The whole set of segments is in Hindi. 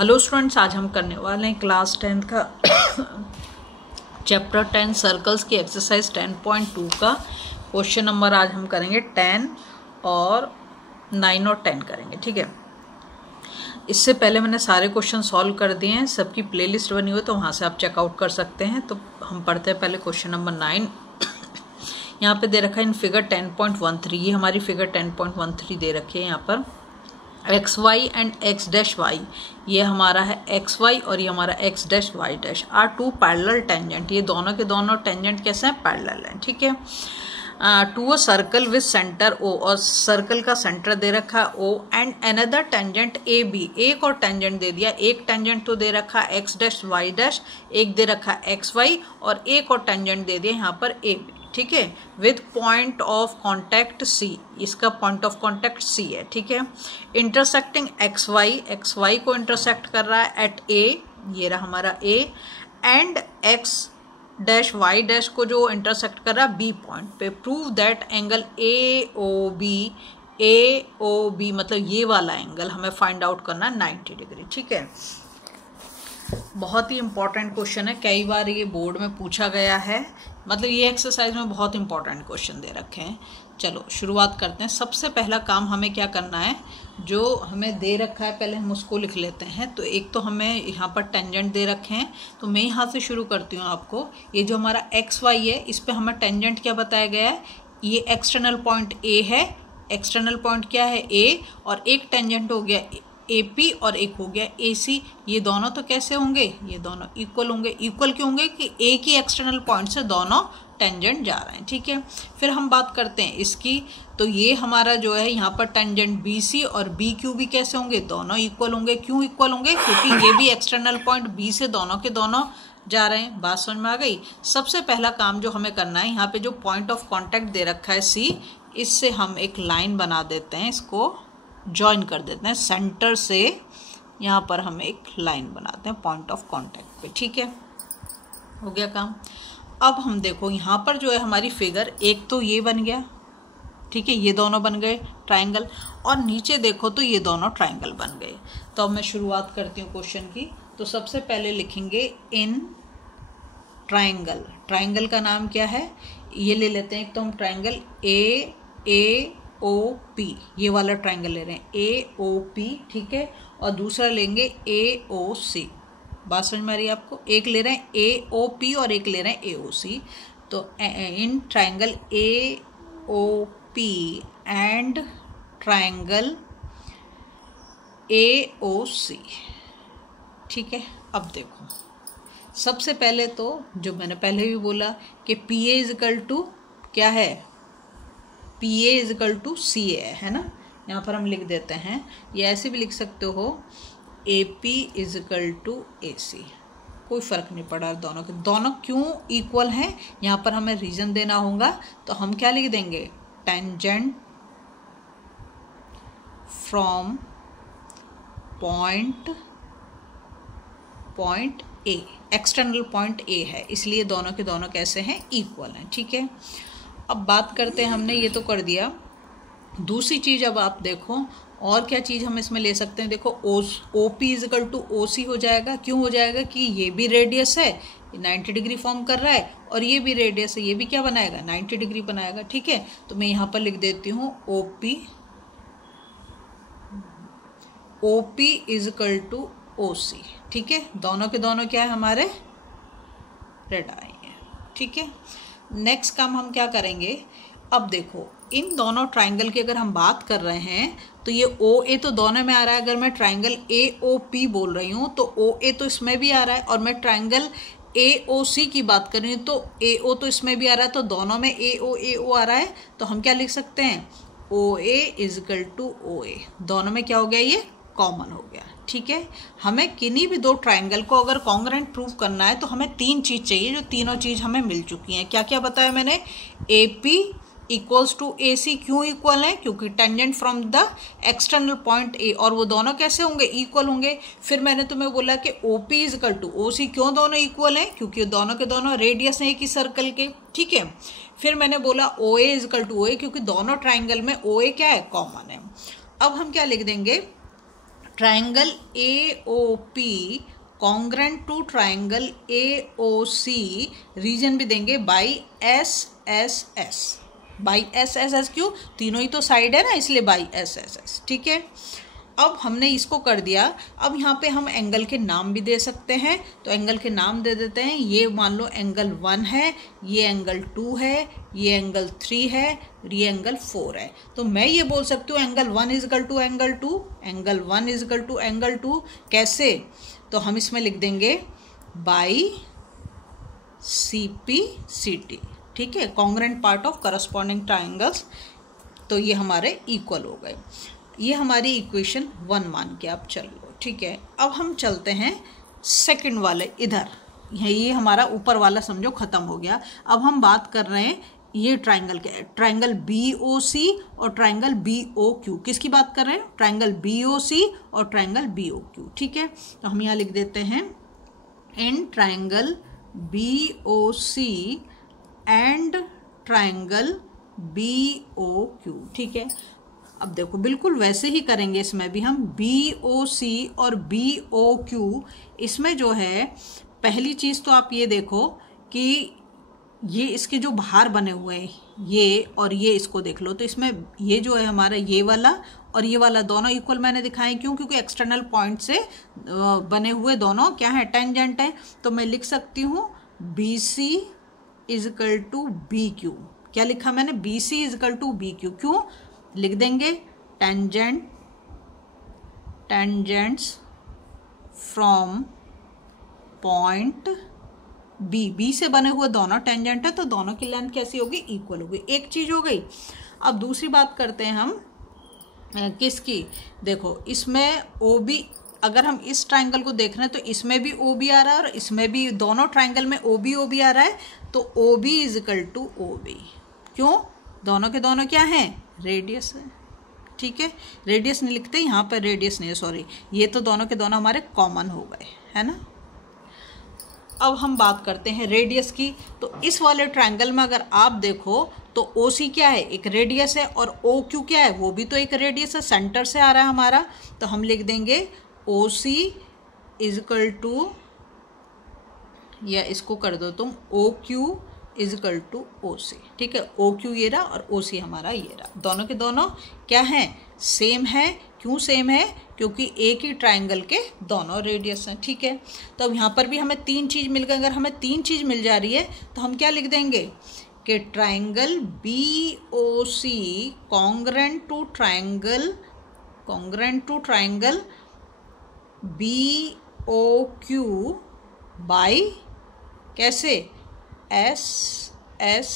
हेलो स्टूडेंट्स, आज हम करने वाले हैं क्लास 10 का चैप्टर 10 सर्कल्स की एक्सरसाइज 10.2 का क्वेश्चन नंबर आज हम करेंगे 10 और 9 और 10 करेंगे। ठीक है, इससे पहले मैंने सारे क्वेश्चन सॉल्व कर दिए हैं, सबकी प्लेलिस्ट बनी हुई है तो वहाँ से आप चेकआउट कर सकते हैं। तो हम पढ़ते हैं पहले क्वेश्चन नंबर 9। यहाँ पे दे रखा है इन फिगर 10.13, ये हमारी फिगर 10.13 दे रखी है। यहाँ पर X Y and X dash Y, ये हमारा है एक्स वाई और ये हमारा X dash Y dash are two parallel tangent. ये दोनों के दोनों टेंजेंट कैसे हैं? पैरेलल हैं। ठीक है, to a circle with centre O, और सर्कल का सेंटर दे रखा है O, and another tangent A B, एक और टेंजेंट दे दिया। एक टेंजेंट तो दे रखा है एक्स डैश वाई डैश, एक दे रखा है एक्स वाई और एक और टेंजेंट दे दिया यहाँ पर ए बी। ठीक है, with point of contact C, इसका पॉइंट ऑफ कॉन्टैक्ट सी है। ठीक है, इंटरसेक्टिंग एक्स वाई को इंटरसेक्ट कर रहा है एट ए, ये रहा हमारा A, and X dash Y dash को जो इंटरसेक्ट कर रहा है बी पॉइंट पे। Prove that angle A O B मतलब ये वाला एंगल हमें फाइंड आउट करना है 90 डिग्री। ठीक है, बहुत ही इंपॉर्टेंट क्वेश्चन है, कई बार ये बोर्ड में पूछा गया है, मतलब ये एक्सरसाइज में बहुत इंपॉर्टेंट क्वेश्चन दे रखे हैं। चलो शुरुआत करते हैं। सबसे पहला काम हमें क्या करना है, जो हमें दे रखा है पहले हम उसको लिख लेते हैं। तो एक तो हमें यहाँ पर टेंजेंट दे रखे हैं, तो मैं यहाँ से शुरू करती हूँ आपको। ये जो हमारा एक्स वाई है, इस पर हमें टेंजेंट क्या बताया गया है, ये एक्सटर्नल पॉइंट ए है। एक्सटर्नल पॉइंट क्या है? ए, और एक टेंजेंट हो गया ए पी और एक हो गया ए सी। ये दोनों तो कैसे होंगे? ये दोनों इक्वल होंगे। इक्वल क्यों होंगे? कि एक ही एक्सटर्नल पॉइंट से दोनों टेंजेंट जा रहे हैं। ठीक है, फिर हम बात करते हैं इसकी। तो ये हमारा जो है यहाँ पर टेंजेंट बी सी और बी क्यू भी कैसे होंगे? दोनों इक्वल होंगे। क्यों इक्वल होंगे? क्योंकि ये भी एक्सटर्नल पॉइंट बी से दोनों के दोनों जा रहे हैं। बात समझ में आ गई? सबसे पहला काम जो हमें करना है, यहाँ पे जो पॉइंट ऑफ कॉन्टैक्ट दे रखा है सी, इससे हम एक लाइन बना देते हैं, इसको ज्वाइन कर देते हैं सेंटर से। यहाँ पर हम एक लाइन बनाते हैं पॉइंट ऑफ कांटेक्ट पे। ठीक है, हो गया काम। अब हम देखो यहाँ पर जो है हमारी फिगर, एक तो ये बन गया, ठीक है, ये दोनों बन गए ट्रायंगल, और नीचे देखो तो ये दोनों ट्रायंगल बन गए। तो अब मैं शुरुआत करती हूँ क्वेश्चन की। तो सबसे पहले लिखेंगे इन ट्रायंगल। ट्रायंगल का नाम क्या है? ये ले लेते हैं। एक तो हम ट्रायंगल ए ओ पी, ये वाला ट्रायंगल ले रहे हैं ए ओ पी। ठीक है, और दूसरा लेंगे ए ओ सी। बात समझ में आ रही है आपको? एक ले रहे हैं ए ओ पी और एक ले रहे हैं ए ओ सी। तो in triangle A O P and triangle A O C. ठीक है, अब देखो सबसे पहले तो जो मैंने पहले भी बोला कि P A is equal to क्या है, P A is equal to C A है ना। यहाँ पर हम लिख देते हैं, ये ऐसे भी लिख सकते हो A P is equal to A C, कोई फर्क नहीं पड़ा दोनों के। दोनों क्यों इक्वल हैं, यहाँ पर हमें रीजन देना होगा। तो हम क्या लिख देंगे, tangent from point A, external point A है, इसलिए दोनों के दोनं कैसे हैं? इक्वल हैं। ठीक है, अब बात करते हैं, हमने ये तो कर दिया। दूसरी चीज़ अब आप देखो, और क्या चीज़ हम इसमें ले सकते हैं। देखो O P is equal to O C हो जाएगा। क्यों हो जाएगा? कि ये भी रेडियस है, 90 डिग्री फॉर्म कर रहा है, और ये भी रेडियस है, ये भी क्या बनाएगा? 90 डिग्री बनाएगा। ठीक है, तो मैं यहाँ पर लिख देती हूँ O P is equal to O C. ठीक है, दोनों के दोनों क्या है हमारे? रेडाई है। ठीक है, नेक्स्ट काम हम क्या करेंगे, अब देखो इन दोनों ट्रायंगल की अगर हम बात कर रहे हैं, तो ये ओ ए तो दोनों में आ रहा है। अगर मैं ट्रायंगल ए ओ पी बोल रही हूँ तो ओ ए तो इसमें भी आ रहा है, और मैं ट्रायंगल ए ओ सी की बात कर रही हूँ तो ए ओ तो इसमें भी आ रहा है। तो दोनों में ए ओ आ रहा है, तो हम क्या लिख सकते हैं, ओ ए इज इक्वल टू ओ ए। दोनों में क्या हो गया? ये कॉमन हो गया। ठीक है, हमें किन्हीं भी दो ट्रायंगल को अगर कॉन्ग्रुएंट प्रूव करना है तो हमें तीन चीज़ चाहिए, जो तीनों चीज़ हमें मिल चुकी हैं। क्या क्या बताया मैंने? A P equals to A सी। क्यों इक्वल है? क्योंकि tangent from the external point A, और वो दोनों कैसे होंगे? इक्वल होंगे। फिर मैंने तुम्हें बोला कि O P is equal to O C. क्यों दोनों इक्वल हैं? क्योंकि दोनों के दोनों रेडियस हैं एक ही सर्कल के। ठीक है, फिर मैंने बोला ओ ए इज इक्वल टू ओ ए, क्योंकि दोनों ट्राइंगल में ओ ए क्या है? कॉमन है। अब हम क्या लिख देंगे, triangle AOP congruent to triangle AOC, reason भी देंगे बाई SSS। बाई SSS क्यों? तीनों ही तो साइड है ना, इसलिए बाई SSS। ठीक है, अब हमने इसको कर दिया। अब यहाँ पे हम एंगल के नाम भी दे सकते हैं, तो एंगल के नाम दे देते हैं। ये मान लो एंगल 1 है, ये एंगल 2 है, ये एंगल 3 है, ये एंगल 4 है। तो मैं ये बोल सकती हूँ angle 1 equal to angle 2, angle 1 equal to angle 2। कैसे? तो हम इसमें लिख देंगे बाई CPCT। ठीक है, congruent part of corresponding triangles. तो ये हमारे इक्वल हो गए। ये हमारी इक्वेशन 1 मान के आप चल लो। ठीक है, अब हम चलते हैं सेकंड वाले इधर। ये हमारा ऊपर वाला समझो ख़त्म हो गया। अब हम बात कर रहे हैं ये ट्राइंगल के, ट्राइंगल BOC और ट्राइंगल BOQ। किसकी बात कर रहे हैं? ट्राइंगल BOC और ट्राइंगल BOQ। ठीक है, तो हम यहाँ लिख देते हैं in triangle BOC and triangle BOQ। ठीक है, अब देखो बिल्कुल वैसे ही करेंगे इसमें भी हम। BOC और BOQ, इसमें जो है पहली चीज़ तो आप ये देखो कि ये इसके जो बाहर बने हुए हैं ये और ये, इसको देख लो। तो इसमें ये जो है हमारा ये वाला और ये वाला दोनों इक्वल मैंने दिखाए। क्यों? क्योंकि एक्सटर्नल पॉइंट से बने हुए दोनों क्या है? टेंजेंट है। तो मैं लिख सकती हूँ BC इजकल टू BQ। क्या लिखा मैंने? BC equal to BQ। क्यों? लिख देंगे टेंजेंट्स फ्रॉम पॉइंट बी से बने हुए दोनों टेंजेंट है, तो दोनों की लेंथ कैसी होगी? इक्वल होगी। एक चीज हो गई। अब दूसरी बात करते हैं हम किसकी? देखो इसमें OB, अगर हम इस ट्राइंगल को देख रहे हैं तो इसमें भी OB आ रहा है और इसमें भी, दोनों ट्राइंगल में OB आ रहा है। तो OB इजकल टू OB। क्यों? दोनों के दोनों क्या हैं? रेडियस है। ठीक है, रेडियस नहीं लिखते, यहाँ पर रेडियस नहीं है, सॉरी। ये तो दोनों के दोनों हमारे कॉमन हो गए, है ना। अब हम बात करते हैं रेडियस की। तो इस वाले ट्रायंगल में अगर आप देखो तो OC क्या है? एक रेडियस है, और OQ क्या है? वो भी तो एक रेडियस है, सेंटर से आ रहा है हमारा। तो हम लिख देंगे OC इजकल टू, या इसको कर दो तुम OQ इजकल टू OC। ठीक है, OQ ये रहा और OC हमारा ये रहा। दोनों के दोनों क्या हैं? सेम है। क्यों सेम है? क्योंकि एक ही ट्राइंगल के दोनों रेडियस हैं। ठीक है, तो अब यहाँ पर भी हमें 3 चीज़ मिल गई। अगर हमें 3 चीज़ मिल जा रही है तो हम क्या लिख देंगे कि triangle BOC congruent to triangle BOQ by कैसे? SSS।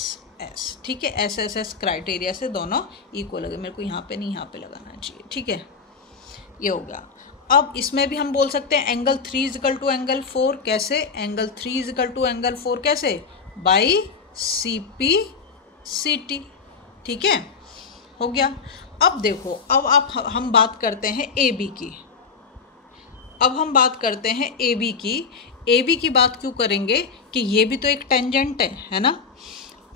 ठीक है, SSS क्राइटेरिया से दोनों इक्वल हो गए। मेरे को यहाँ पे नहीं, यहाँ पे लगाना चाहिए। ठीक है, ये हो गया। अब इसमें भी हम बोल सकते हैं एंगल 3 इजकल टू एंगल 4। कैसे? एंगल 3 इजकल टू एंगल 4 कैसे? By CPCT। ठीक है, हो गया। अब देखो, अब हम बात करते हैं AB की। अब हम बात करते हैं AB की। AB की बात क्यों करेंगे कि ये भी तो एक टेंजेंट है ना।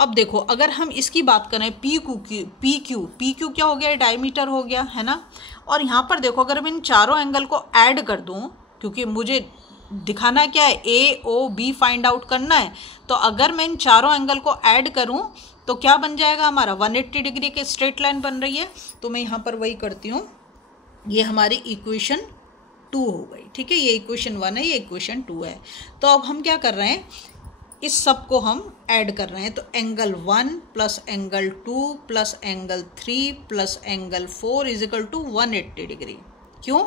अब देखो, अगर हम इसकी बात करें PQ क्या हो गया? डायमीटर हो गया, है ना। और यहाँ पर देखो, अगर मैं इन चारों एंगल को ऐड कर दूँ, क्योंकि मुझे दिखाना क्या है? AOB फाइंड आउट करना है। तो अगर मैं इन चारों एंगल को ऐड करूँ तो क्या बन जाएगा हमारा? 180 डिग्री की स्ट्रेट लाइन बन रही है। तो मैं यहाँ पर वही करती हूँ। ये हमारी इक्वेशन 2 हो गई। ठीक है, ये इक्वेशन 1 है, ये इक्वेशन 2 है। तो अब हम क्या कर रहे हैं? इस सब को हम ऐड कर रहे हैं। तो angle 1 plus angle 2 plus angle 3 plus angle 4 equal to 180 degree. क्यों?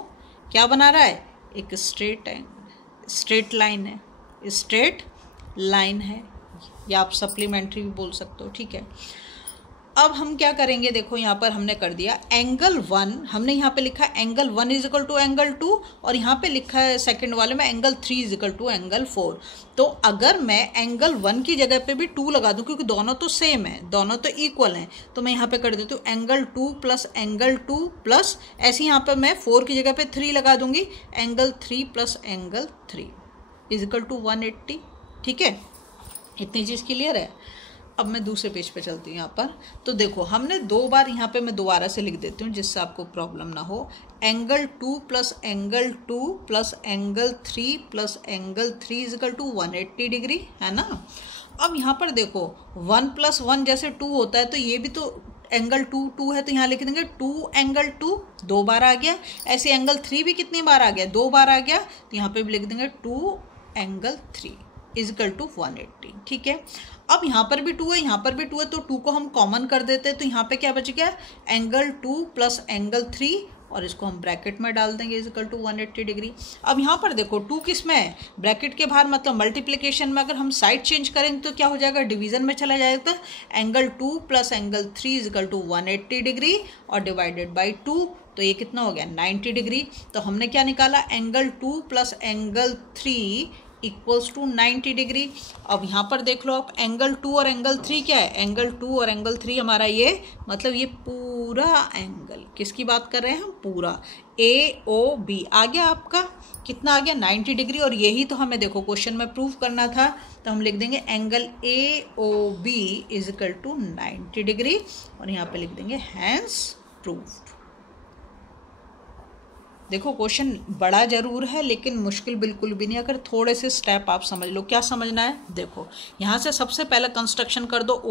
क्या बना रहा है? एक स्ट्रेट लाइन है, स्ट्रेट लाइन है, या आप सप्लीमेंट्री भी बोल सकते हो। ठीक है, अब हम क्या करेंगे? देखो यहाँ पर हमने कर दिया एंगल 1, हमने यहाँ पे लिखा है एंगल 1 इजिकल टू एंगल 2, और यहाँ पे लिखा है सेकंड वाले में एंगल 3 इजिकल टू एंगल 4। तो अगर मैं एंगल 1 की जगह पे भी 2 लगा दूँ, क्योंकि दोनों तो सेम है, दोनों तो इक्वल हैं, तो मैं यहाँ पे कर देती हूँ एंगल 2 प्लस एंगल 2 प्लस, ऐसे यहाँ पर मैं 4 की जगह पे 3 लगा दूंगी, angle 3 plus angle 3 equal to 180। ठीक है, इतनी चीज़ क्लियर है। अब मैं दूसरे पेज पे चलती हूँ यहाँ पर। तो देखो हमने 2 बार यहाँ पे, मैं दोबारा से लिख देती हूँ जिससे आपको प्रॉब्लम ना हो। Angle 2 plus angle 2 plus angle 3 plus angle 3 equal to 180 degree, है ना। अब यहाँ पर देखो 1 प्लस 1 जैसे 2 होता है, तो ये भी तो एंगल 2 है, तो यहाँ लिख देंगे 2 एंगल 2, 2 बार आ गया। ऐसे एंगल 3 भी कितनी बार आ गया, 2 बार आ गया, तो यहाँ पे भी लिख देंगे 2 एंगल 3 इजिकल टू 180, ठीक है। अब यहाँ पर भी 2 है, यहाँ पर भी 2 है, तो 2 को हम कॉमन कर देते हैं, तो यहाँ पे क्या बच गया, एंगल 2 प्लस एंगल 3, और इसको हम ब्रैकेट में डाल देंगे इजिकल टू 180 डिग्री। अब यहाँ पर देखो 2 किस में है, ब्रैकेट के बाहर, मतलब मल्टीप्लिकेशन में अगर हम साइड चेंज करेंगे तो क्या हो जाएगा, डिवीजन में चला जाएगा। तो angle 2 plus angle 3 equal to 180 degree और डिवाइडेड बाई 2, तो ये कितना हो गया 90 डिग्री। तो हमने क्या निकाला, angle 2 plus angle 3 equals to 90 degree. अब यहाँ पर देख लो आप, एंगल 2 और एंगल 3 क्या है, एंगल 2 और एंगल 3 हमारा ये, मतलब ये पूरा एंगल, किसकी बात कर रहे हैं हम, पूरा AOB आ गया आपका, कितना आ गया 90 डिग्री। और यही तो हमें देखो क्वेश्चन में प्रूव करना था, तो हम लिख देंगे angle AOB equal to 90 degree, और यहाँ पे लिख देंगे हैंस प्रूव्ड। देखो क्वेश्चन बड़ा जरूर है लेकिन मुश्किल बिल्कुल भी नहीं, अगर थोड़े से स्टेप आप समझ लो। क्या समझना है, देखो यहाँ से सबसे पहले कंस्ट्रक्शन कर दो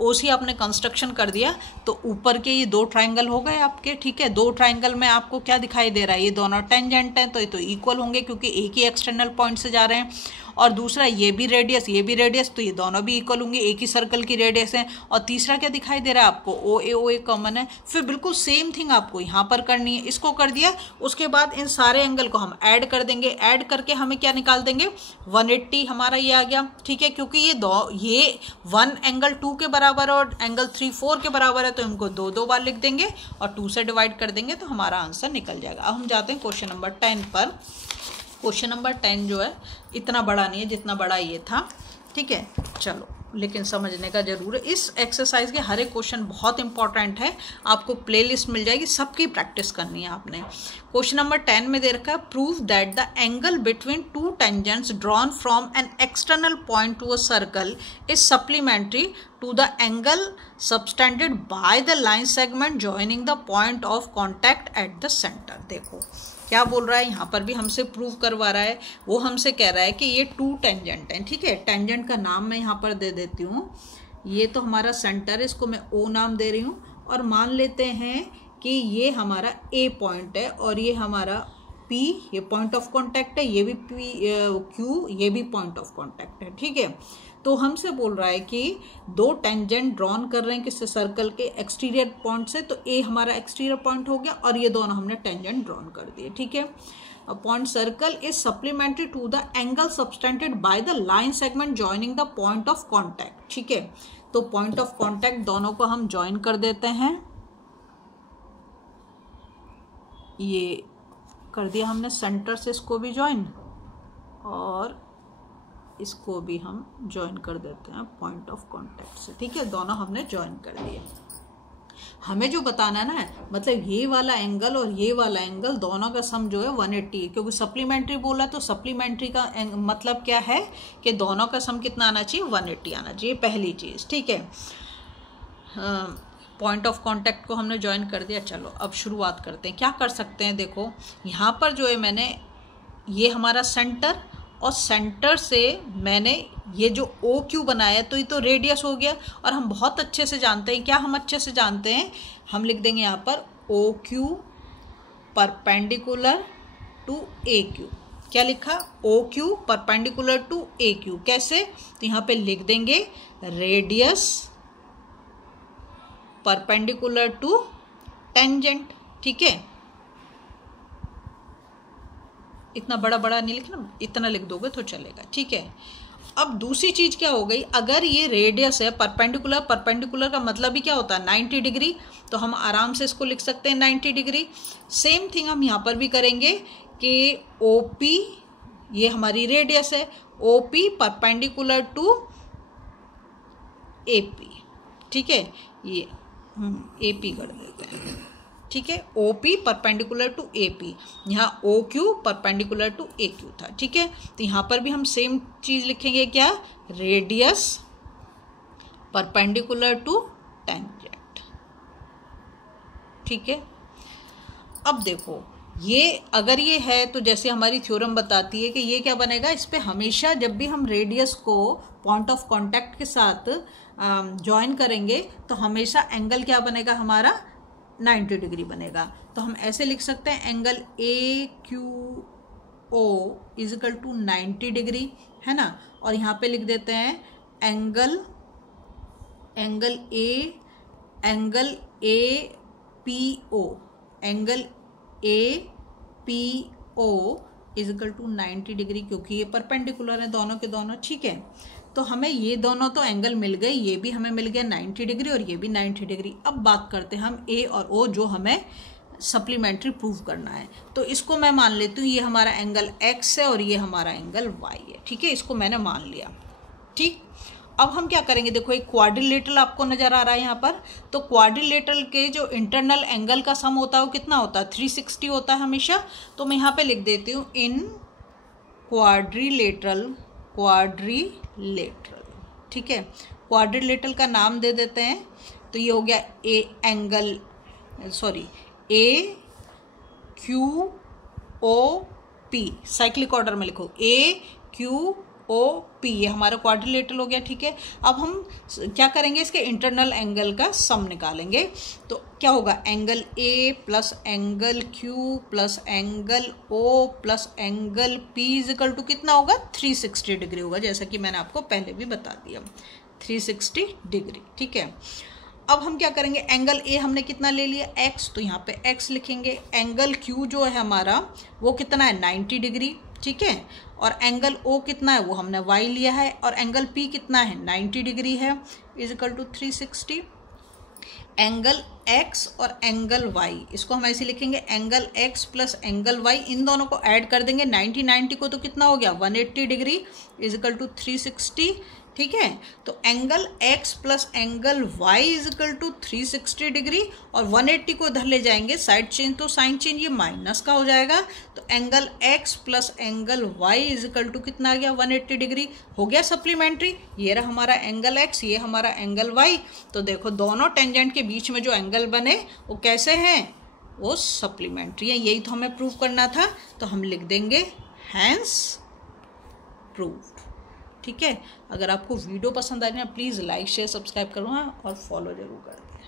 OC आपने कंस्ट्रक्शन कर दिया, तो ऊपर के ये 2 ट्राइंगल हो गए आपके, ठीक है। 2 ट्राइंगल में आपको क्या दिखाई दे रहा है, ये दोनों टेंजेंट हैं, तो ये तो इक्वल होंगे क्योंकि एक ही एक्सटर्नल पॉइंट से जा रहे हैं। और दूसरा ये भी रेडियस, तो ये दोनों भी इक्वल होंगे, एक ही सर्कल की रेडियस है। और तीसरा क्या दिखाई दे रहा है आपको, OA कॉमन है। फिर बिल्कुल सेम थिंग आपको यहाँ पर करनी है, इसको कर दिया, उसके बाद इन सारे एंगल को हम ऐड कर देंगे, ऐड करके हमें क्या निकाल देंगे, 180 हमारा ये आ गया, ठीक है। क्योंकि ये 1 एंगल 2 के बराबर और एंगल 3 4 के बराबर है, तो इनको 2 बार लिख देंगे और 2 से डिवाइड कर देंगे, तो हमारा आंसर निकल जाएगा। अब हम जाते हैं क्वेश्चन नंबर 10 पर। क्वेश्चन नंबर 10 जो है इतना बड़ा नहीं है जितना बड़ा ये था, ठीक है। चलो, लेकिन समझने का जरूर है। इस एक्सरसाइज के हर एक क्वेश्चन बहुत इंपॉर्टेंट है, आपको प्लेलिस्ट मिल जाएगी, सबकी प्रैक्टिस करनी है आपने। क्वेश्चन नंबर 10 में दे रखा है, prove that the angle between 2 tangents drawn from an external point to a circle is supplementary to the angle subtended by the line segment joining the point of contact at the centre. देखो क्या बोल रहा है, यहाँ पर भी हमसे प्रूव करवा रहा है। वो हमसे कह रहा है कि ये 2 टेंजेंट हैं, ठीक है। टेंजेंट का नाम मैं यहाँ पर दे देती हूँ, ये तो हमारा सेंटर है, इसको मैं O नाम दे रही हूँ। और मान लेते हैं कि ये हमारा A पॉइंट है और ये हमारा P, ये पॉइंट ऑफ कॉन्टैक्ट है, ये भी Q, ये भी पॉइंट ऑफ कॉन्टैक्ट है, ठीक है। तो हमसे बोल रहा है कि 2 टेंजेंट ड्रॉन कर रहे हैं किससे, सर्कल के एक्सटीरियर पॉइंट से, तो A हमारा एक्सटीरियर पॉइंट हो गया और ये दोनों हमने टेंजेंट ड्रॉन कर दिए, ठीक है। Point circle is supplementary to the angle subtended by the line segment joining the point of contact, ठीक है। तो पॉइंट ऑफ कॉन्टैक्ट दोनों को हम ज्वाइन कर देते हैं, ये कर दिया हमने सेंटर से, इसको भी ज्वाइन और इसको भी हम ज्वाइन कर देते हैं पॉइंट ऑफ कॉन्टैक्ट से, ठीक है। दोनों हमने ज्वाइन कर दिए। हमें जो बताना है ना, मतलब ये वाला एंगल और ये वाला एंगल दोनों का सम जो है 180 है, क्योंकि सप्लीमेंट्री बोला, तो सप्लीमेंट्री का मतलब क्या है कि दोनों का सम कितना आना चाहिए, 180 आना चाहिए, पहली चीज़, ठीक है। पॉइंट ऑफ कॉन्टैक्ट को हमने ज्वाइन कर दिया। चलो अब शुरुआत करते हैं, क्या कर सकते हैं। देखो यहाँ पर जो है मैंने, ये हमारा सेंटर, और सेंटर से मैंने ये जो OQ बनाया, तो ये तो रेडियस हो गया। और हम बहुत अच्छे से जानते हैं, क्या हम अच्छे से जानते हैं, हम लिख देंगे यहाँ पर OQ परपेंडिकुलर टू AQ। क्या लिखा, OQ परपेंडिकुलर टू AQ, कैसे, तो यहाँ पे लिख देंगे रेडियस परपेंडिकुलर टू टेंजेंट, ठीक है। इतना बड़ा बड़ा नहीं लिखना, इतना लिख दोगे तो चलेगा, ठीक है। अब दूसरी चीज क्या हो गई, अगर ये रेडियस है परपेंडिकुलर का मतलब ही क्या होता है 90 डिग्री, तो हम आराम से इसको लिख सकते हैं 90 डिग्री। सेम थिंग हम यहाँ पर भी करेंगे कि OP, ये हमारी रेडियस है, OP परपेंडिकुलर टू AP, ठीक है। ये AP कर देते हैं, ठीक है। OP परपेंडिकुलर टू AP, यहाँ OQ परपेंडिकुलर टू AQ था, ठीक है। तो यहाँ पर भी हम सेम चीज लिखेंगे, क्या, रेडियस परपेंडिकुलर टू टेंजेंट। ठीक है, अब देखो ये अगर ये है तो जैसे हमारी थ्योरम बताती है कि ये क्या बनेगा, इस पे हमेशा जब भी हम रेडियस को पॉइंट ऑफ कांटेक्ट के साथ ज्वाइन करेंगे तो हमेशा एंगल क्या बनेगा हमारा 90 डिग्री बनेगा। तो हम ऐसे लिख सकते हैं angle A Q O is equal to 90 degree, है ना। और यहाँ पे लिख देते हैं angle A P O, angle A P O is equal to 90 degree, क्योंकि ये परपेंडिकुलर है दोनों के दोनों। ठीक है, तो हमें ये दोनों तो एंगल मिल गए, ये भी हमें मिल गया 90 डिग्री और ये भी 90 डिग्री। अब बात करते हैं हम ए और ओ जो हमें सप्लीमेंट्री प्रूव करना है। तो इसको मैं मान लेती हूँ ये हमारा एंगल एक्स है और ये हमारा एंगल वाई है। ठीक है, इसको मैंने मान लिया। ठीक, अब हम क्या करेंगे, देखो एक क्वाड्रिलेटरल आपको नजर आ रहा है यहाँ पर। तो क्वाड्रिलेटरल के जो इंटरनल एंगल का सम होता है वो कितना होता है, 360 होता है हमेशा। तो मैं यहाँ पे लिख देती हूँ इन क्वाड्रिलेटरल। ठीक है, क्वाड्रिलेटरल का नाम दे देते हैं। तो ये हो गया A Q O P, cyclic order में लिखो ए क्यू ओ पी, ये हमारा क्वाड्रिलेटरल हो गया। ठीक है, अब हम क्या करेंगे, इसके इंटरनल एंगल का सम निकालेंगे। तो क्या होगा, angle A plus angle Q plus angle O plus angle P is equal to कितना होगा, 360 डिग्री होगा, जैसा कि मैंने आपको पहले भी बता दिया 360 डिग्री। ठीक है, अब हम क्या करेंगे, एंगल ए हमने कितना ले लिया x, तो यहाँ पे x लिखेंगे। एंगल q जो है हमारा वो कितना है 90 डिग्री। ठीक है, और एंगल O कितना है वो हमने y लिया है, और एंगल P कितना है 90 डिग्री है, is equal to 360। Angle x और एंगल y, इसको हम ऐसे लिखेंगे angle x plus angle y, इन दोनों को ऐड कर देंगे 90 को, तो कितना हो गया 180 डिग्री इज इक्वल टू 360। ठीक है, तो angle x plus angle y is equal to 360 degree, और 180 को इधर ले जाएंगे, साइड चेंज तो साइन चेंज, ये माइनस का हो जाएगा। तो angle x plus angle y is equal to कितना आ गया 180 डिग्री, हो गया सप्लीमेंट्री। ये रहा हमारा एंगल x, ये हमारा एंगल y। तो देखो दोनों टेंजेंट के बीच में जो एंगल बने वो कैसे हैं, वो सप्लीमेंट्री है। यही तो हमें प्रूव करना था, तो हम लिख देंगे हैंस प्रूव्ड। ठीक है, अगर आपको वीडियो पसंद आ जाए प्लीज़ लाइक शेयर सब्सक्राइब करना और फॉलो जरूर करें।